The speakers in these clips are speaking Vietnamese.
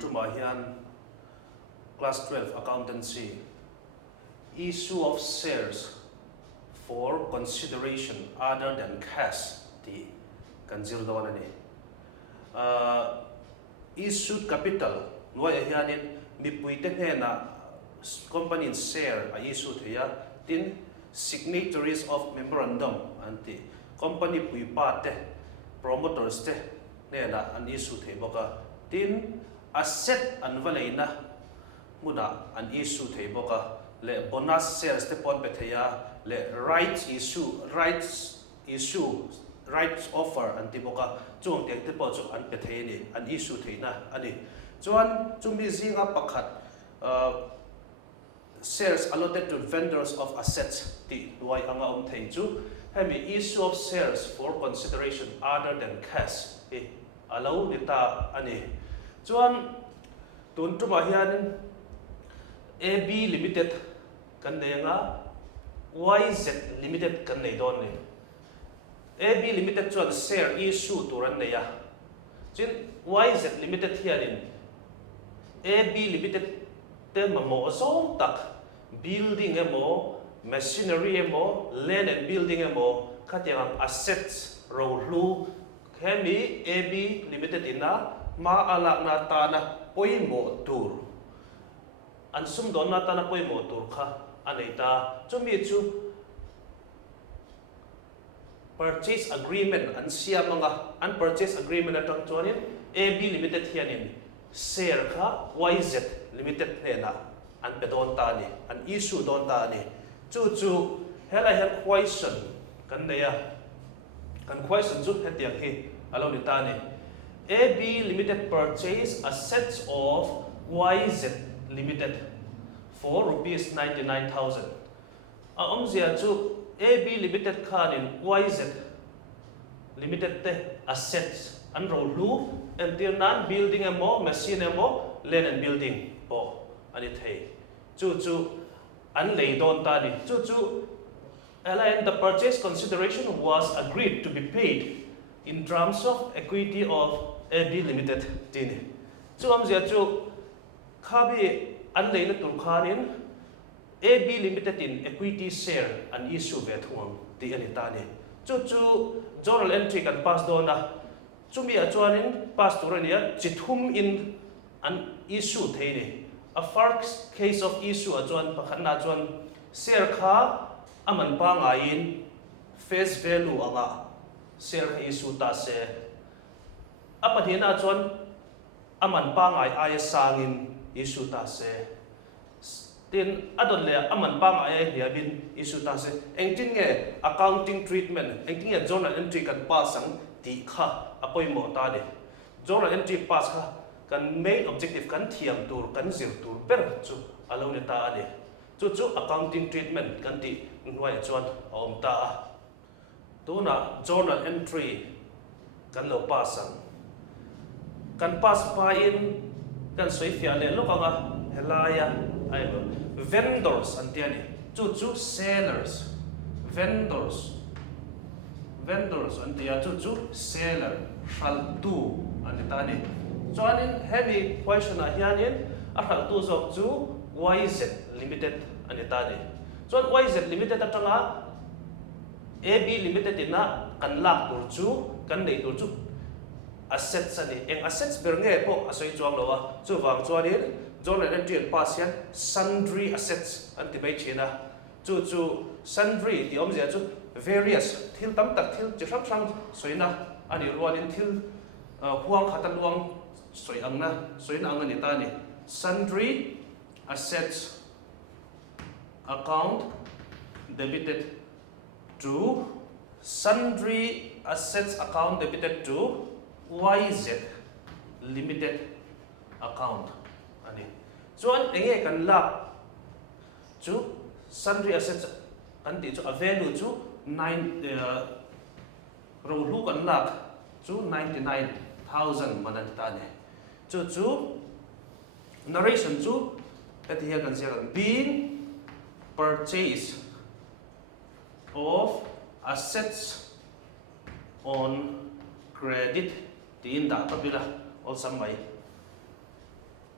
Tumahian Class 12 Accountancy issue of shares for consideration other than cash the kanzirdawan ani issued capital nuai hianin mipui te hena company share a issue theia tin signatories of memorandum anti company pui pa te promoters te nena an issue the boka tin asset an valeina muna an issue the boka le bonus shares te pon petheya le rights offer anti boka chung tek te po chu an pethe ni an issue theina ani chuan chumi zinga pakhat shares allotted to vendors of assets ti nuai anga thei chu hemi issue of shares for consideration other than cash alo nita ani chuan tun tuma hian AB Limited kan nenga YZ Limited kan nei don ni AB Limited chuan share issue turan neia chin YZ Limited hianin AB Limited te mamo zong tak building emo machinery emo land and building emo khatiang assets ro hlu hemi AB Limited ina ma ala na ta na poimo tur an sum don na ta na poimo tur kha anaita chumi chu purchase agreement an siamanga an purchase agreement atang chuanin AB Limited hianin share kha YZ Limited hena an pedon ta ni an issue don ta ni chu hela hel question kan neya kan question chu hetiang hi alo ni ta ni AB Limited purchase assets of YZ Limited for rupees 99,000 zia chu AB Limited khanin YZ Limited te assets an ro lu until nan building emo machine emo land and building po ani thei chu an lei don ta ni chu and the purchase consideration was agreed to be paid in terms of equity of AB Limited tini chu zia chu khabi an lei na tur khanin AB Limited in equity share an issue ve thuang ti ani ta ni chu journal entry kan pass dona chumi a chuanin pass turania chithum in an issue thei ni a first case of issue a chuan pakhatna chuan share kha aman pa ngain face value anga share kha issue ta se apathina chuan aman pa ngai ai sangin issue ta se tin adon le aman pa ngai hiabin issue ta se engtin nge accounting treatment engtin nge journal entry kan pass ang ti kha apoimo ta de journal entry pass kha kan main objective kan thiam tur kan zirtur per chu alo ne ta ani chu accounting treatment kan ti nuai chuan om ta tuna journal entry kan lo pass ang kan pass pa in kan soifia le lokanga helaya ai vendors antiani chu sellers vendors antia chu seller hal tu anitani chuanin heavy question a hianin a hal tu zok chu YZ Limited anitani chuan YZ Limited atanga AB Limited ina kan lak tur chu kan nei tur chu assets ani eng assets bernge po asoi chuang lowa chu wang chuanin journal entry and pass yan sundry assets anti bai china chu sundry ti omzia chu various thil tam tak thil chi sang soina ani ruanin thil huang khatan luang soi angna soina angani ta ni sundry assets account debited to sundry assets account debited to YZ Limited account ani chuan enge kan la chu sundry assets kan ti chu a value chu 9 ro lu kan la chu 99,000 manan ta ne chu narration chu ati kan sia being purchase of assets on credit tin da pabila all samai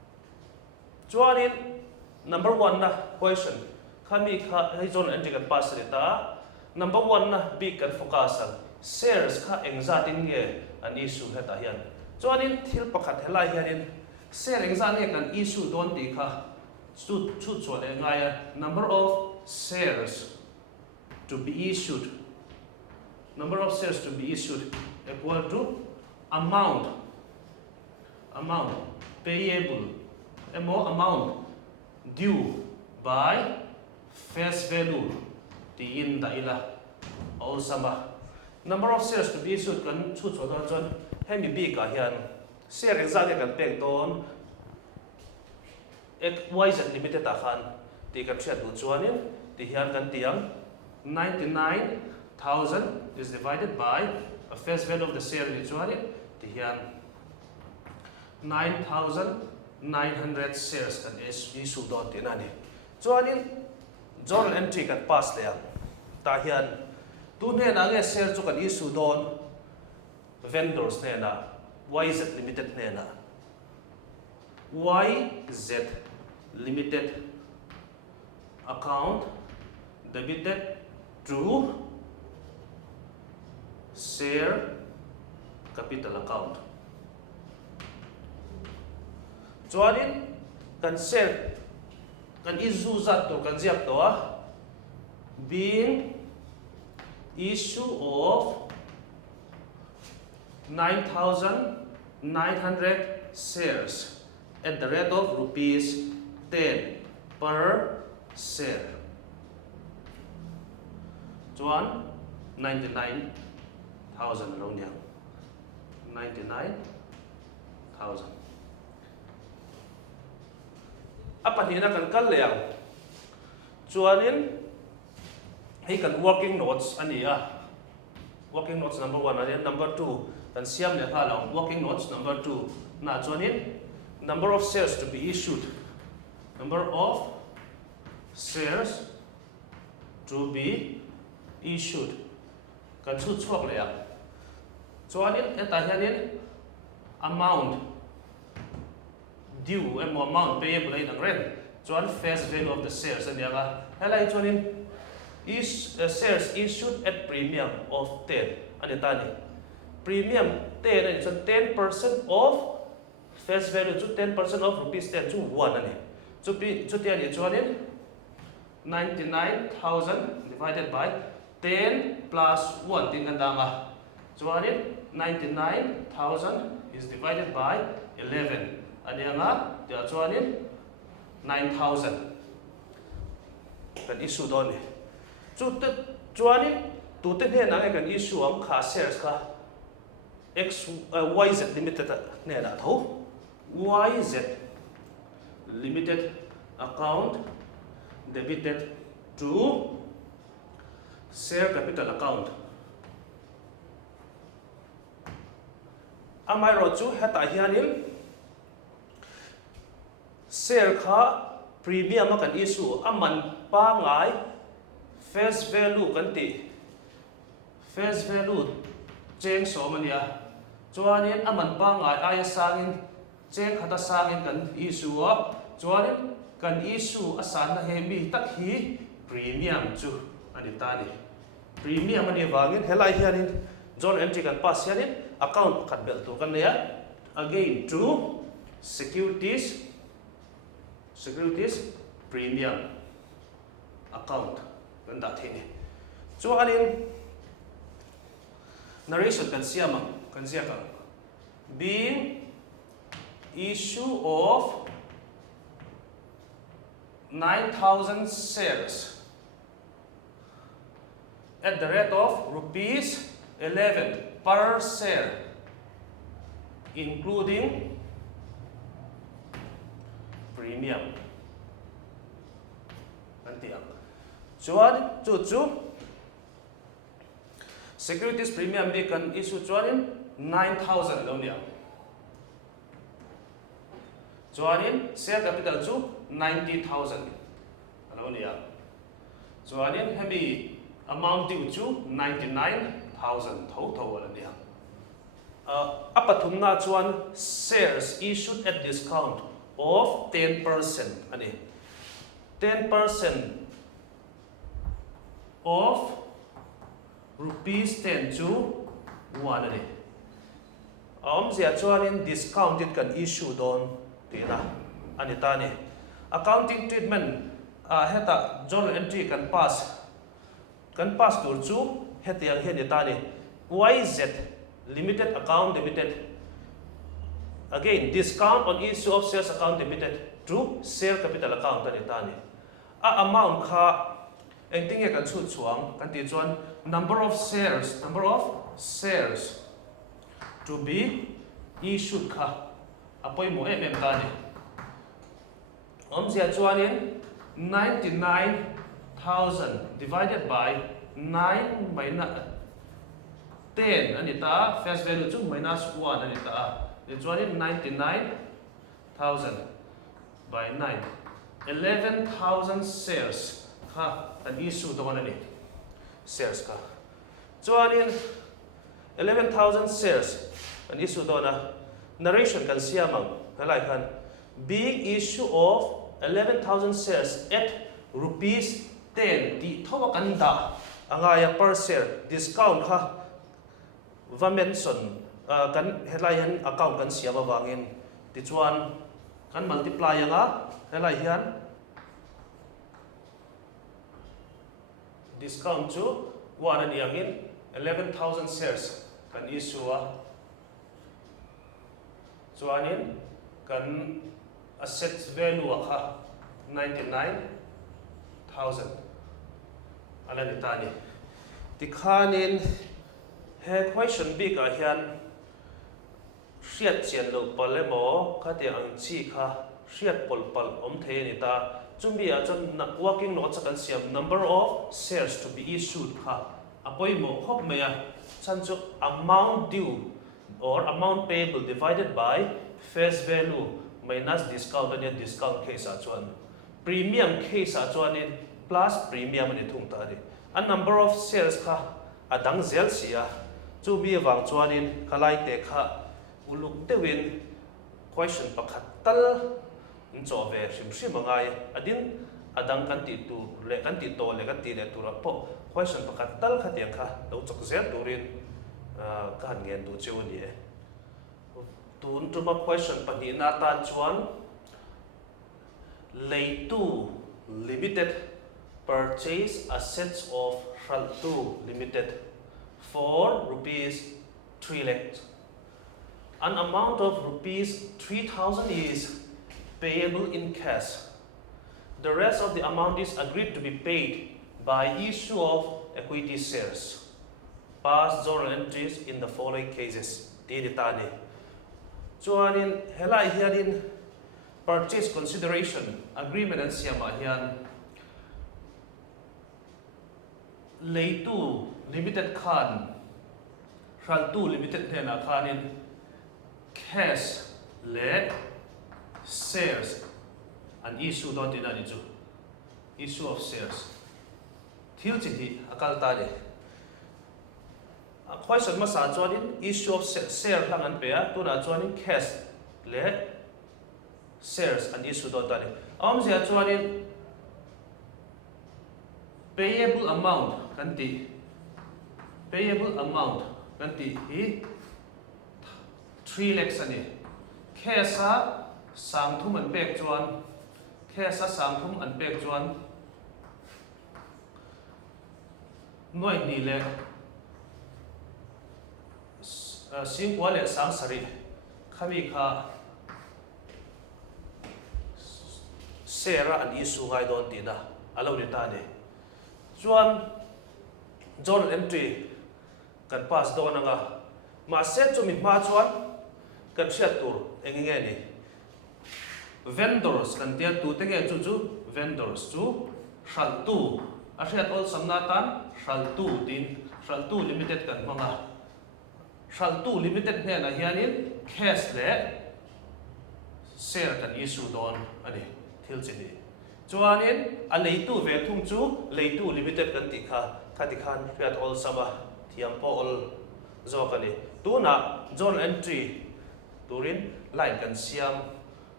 chuan in number 1 na question khami kha hei zon entry kan pass ri ta number 1 na big kan focus ang shares kha engza tin nge an issue heta hian chuan in thil pakhat helai hian in share engza nge kan issue don ti kha chu le ngai number of shares to be issued equal to amount payable amount due by face value tin da ila all sama number of shares to be issued kan chu don chon hemi bi ka hian share exactly kan pek don XYZ limited a khan ti kan thriat du chuanin ti hian kan tiang 99,000 is divided by a face value of the share ni chuanin ti hian 9,900 shares kan issue don ti na ni chuanin journal entry kan pass le ta hian tu ne na nge share chu kan issue don vendors ne na YZ limited ne na YZ limited account debited to share capital account. Chuanin kan share kan issue zat to kan ziak to being issue of 9,900 shares at the rate of rupees 10 per share. Chuan 99,000 lo niang 99,000 apan hina kan kal leang chuanin hei kan working notes ani working notes number 1 ani number 2 kan siam le kha long working notes number 2 na chuanin number of shares to be issued kan chu chuak le chuanin eta hianin amount due amount payable in ren chuan face value of the shares anianga helai chuanin shares issued at premium of 10 ani tani premium 10 ani chuan 10% of face value chu 10% of rupees 10 chu 1 ani chu ti ani chuanin 99,000 divided by 10 plus 1 tin kan danga chuanin 99,000 is divided by 11 anianga tia chuanin 9,000 kan issue don ni chuanin tu te ne na kan issue am kha shares kha YZ limited ne da tho YZ limited account debited to share capital account amai ro chu heta hianin share kha premium kan issue aman pa ngai face value kan ti face value cheng so mania chuanin aman pa ngai ai sangin cheng khata sangin kan issue chuanin kan issue asan na hemi tak hi premium chu ani tani premium ani vangin helai hianin journal entry kan pass hianin account khat bel tu kan ya again to securities premium account kan da thini chuanin narration kan siama kan ziaka being issue of 9,000 shares at the rate of rupees 11 per share including premium nantiang chuan chu securities premium bi kan issue chuanin 9,000 lo niang chuanin share capital chu 90,000 lo niang chuanin hemi amount due chu 99,000 tho ala niang apathumna chuan shares issued at discount of 10% ani 10% of rupees 10 to 1 ani zia chuanin discounted kan issue don tina ani tani accounting treatment heta journal entry kan pass tur chu hetiang he tani YZ limited account limited. Again, discount on issue of shares account limited to share capital account tani. Amount kha engting kan chu chuang kan ti chuan number of shares to be issued kha apoi mo tani. Zia chuanin 99,000 divided by 9 minus 10 anita face value chu minus 1 anita. It's 99,000 by 9. 11,000 shares an issue to one shares ka. Chuanin 11,000 shares an issue to na narration kan siamang halai kan being issue of 11,000 shares at rupees 10 di thowa kan da angaya per share discount ha va mention kan helai han account kan siama vangin ti chuan kan multiply anga helai hian discount to 1 and yangin 11,000 shares kan issue chuanin kan assets value kha 99,000 alani tani tikhanin he question big a hian hriat chian lo pal emaw khate ang chi kha hriat pal thei ni ta chumi a chon working notes kan siam number of shares to be issued kha apoi mo khop meya chanchu amount due or amount payable divided by face value minus discount and discount case a chuan premium case a chuanin plus premium ani thung ta ni a number of shares kha adang zel sia chu bi wang chuanin khalai te kha uluk tewin question pakhat tal incho ve shim angai adin adang kan ti tu le kan ti to le kan ti le tura po question pakhat tal kha te kha lo chok zel turin kan ngen tu chu ni tun tu ma question pani na ta chuan leitu limited purchase assets of Zirtirtu limited for rupees 3 lakhs. An amount of rupees 3,000 is payable in cash. The rest of the amount is agreed to be paid by issue of equity shares. Pass journal entries in the following cases. Tani. Chuanin helai hianin purchase consideration agreement and siama hian leitu limited khan Zirtirtu limited theihna khanin cash le shares an issue dot in ani chu issue of shares thil chi akal ta de question ma sa chuanin issue of share hlang an pe a tuna chuanin cash le shares an issue dot ani zia chuanin payable amount kan ti payable amount kan ti hi 3 lakhs ani cash a sangthum an pek chuan cash a sangthum an pek chuan noi ni le singwa le sang sari khami kha share an issue ngai don ti na alo ni ta ne chuan journal entry kan pass don anga ma set chu mi ma chuan kan hriat tur engenge ni vendors kan tia tu te nge chu vendors chu Zirtirtu a hriat ol samna tan Zirtirtu tin Zirtirtu limited kan manga Zirtirtu limited hne na hianin cash le share kan issue don ani thil chini chuanin a leitu ve thum chu leitu limited kan ti kha khati khan hriat ol sama thiam po ol zo kani tuna journal entry turin line kan siam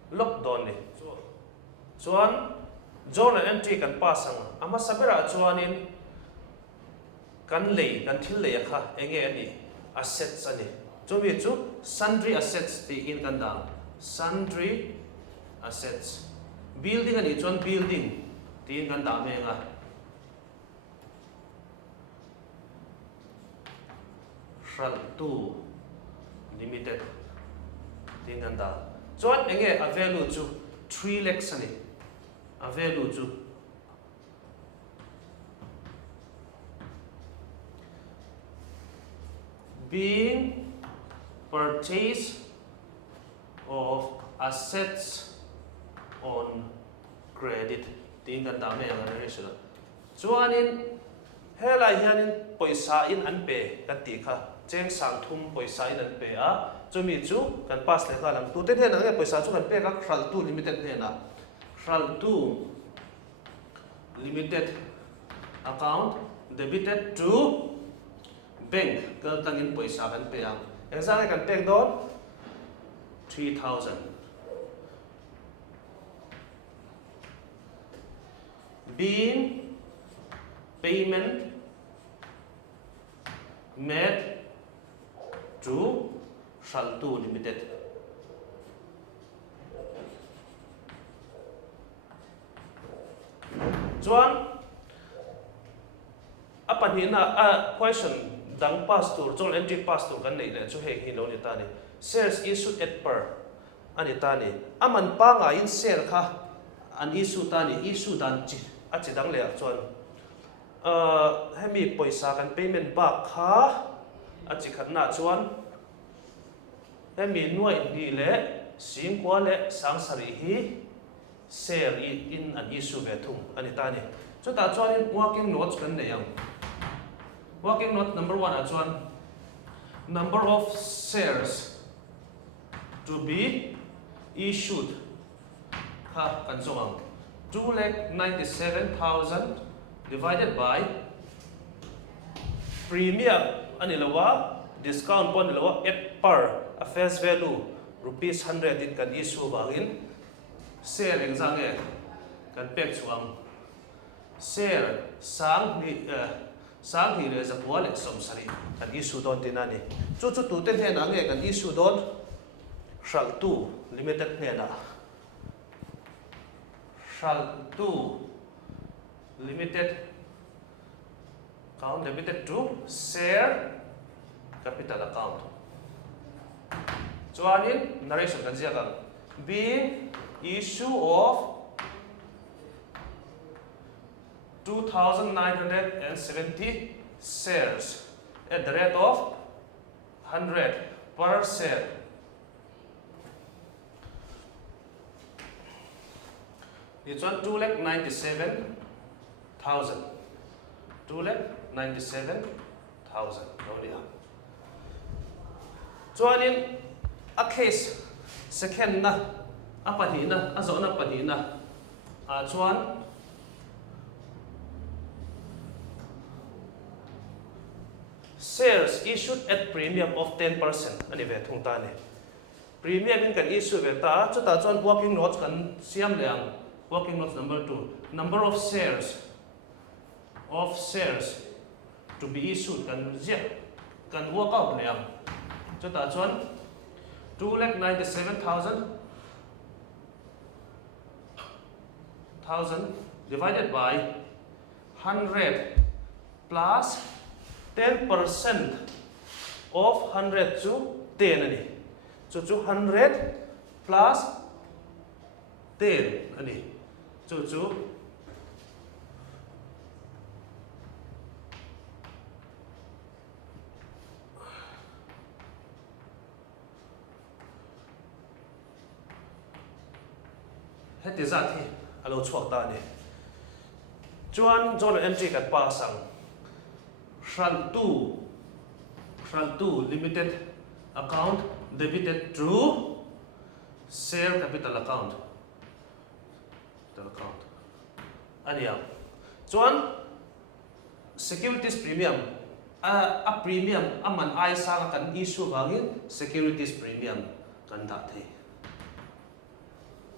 lop don ni chuan journal entry kan pasang ama sabera chuanin kan lei kan thil lei kha enge ani assets ani chumi chu sundry assets ti in kan da sundry assets building ani chuan building ti in kan da me nga Zirtirtu limited ti in kan da chuan enge a value chu 3 lakhs ani a value chu being purchase of assets on credit ting kan dame ang resula chuanin helai hianin poisa in an pe ka ti kha cheng sang thum poisa in an pe a chumi chu kan pass le kha lang tu te thena nge poisa chu kan pe ka Zirtirtu limited thena Zirtirtu limited account debited to bank kal tangin poisa kan pe ang example kan pe don 3,000 being payment made to Zirtirtu limited chuan apa ni na question dang pastor journal entry pastor kan nei le chu heng hi lo ni ta ni shares issued at per ani ta ni aman pa nga in share kha an issue ta ni issue dan chi a chi dang le chuan hemi poisa kan payment back kha a chi khatna chuan hemi nuai ni le singkwa le sangsari hi share in an issue ve thum ani ta ni chu ta chuan in working notes kan nei ang working note number 1 a chuan number of shares to be issued ha kan zong 2,97,000 divided by premium ani lova discount pon lova at par a face value rupees 100 in kan issue vangin share exam e kan pek chuang share sang ni le za kwale som sari kan issue don tinani chu tu te thena nge kan issue don Zirtirtu limited thena Zirtirtu limited account debited to share capital account chuanin narration kan sia kang being issue of 2,970 shares at the rate of 100 per share. It's on 2,97,000. 2,97,000. Chuanin a case second na apanhina azona panhina chuan shares issued at premium of 10% ani ve thung ta ni premium in kan issue ve ta chu ta chuan working notes kan siam leang working notes number 2 number of shares to be issued kan zia kan work out leang chu ta chuan 2,97,000 divided by 100 plus 10% of 100 to 10 ani. So 100 plus 10 ani. So heti zati alo chhuah ta ni. Chuan journal entry kan pasang Zirtirtu limited account debited to share capital account. Aniya. Chuan securities premium a premium aman ai sang kan issue vangin securities premium kan da thei.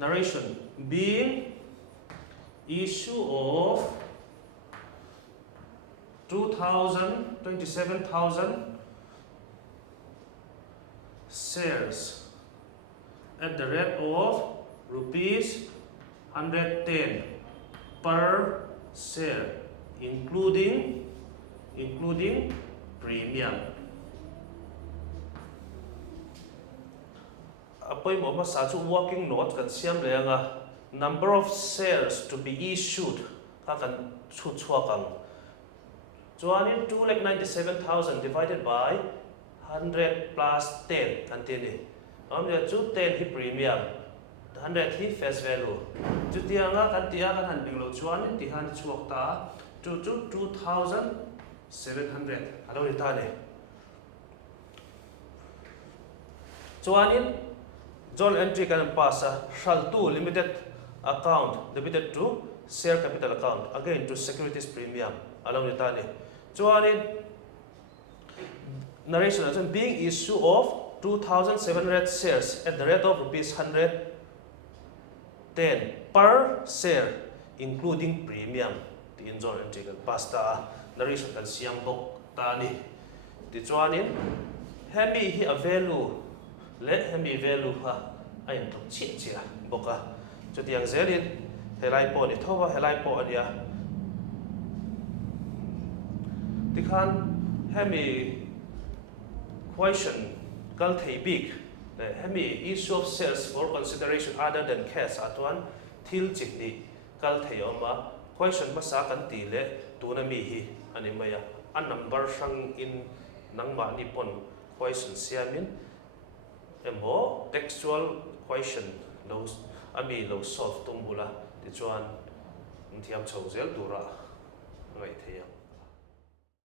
narration being issue of 27,000 shares at the rate of rupees 110 per share, including premium. Apoi mo ma sa chu working note kan siam lenga number of shares to be issued ka kan chu chhuah kang chuanin 297,000 divided by 100 plus 10 kan ti ni amja chu 10 hi premium 100 hi face value chu tianga kan tia kan han pinglo chuanin ti han chuak ta chu 2,700 alo ni ta ni chuanin journal entry kan pasa Zirtirtu limited account debited to share capital account again to securities premium along ni tani chuanin narration as being issue of 2,700 shares at the rate of rupees 110 per share including premium the journal entry kan pasta narration kan siam bok tani ti chuanin hemi hi a value le hemi value ha ain tok chi chi boka chu tiang zelin helai po ni thowa helai po ania tikhan hemi question kal thei big le hemi issue of shares for consideration other than cash atwan thil chik ni kal thei oma question masa kan ti le tuna mi hi ani maya a number sang in nangma ni pon question siamin emo textual question lo ami lo solve tumbula ti chuan thiam chho zel tura ngai theia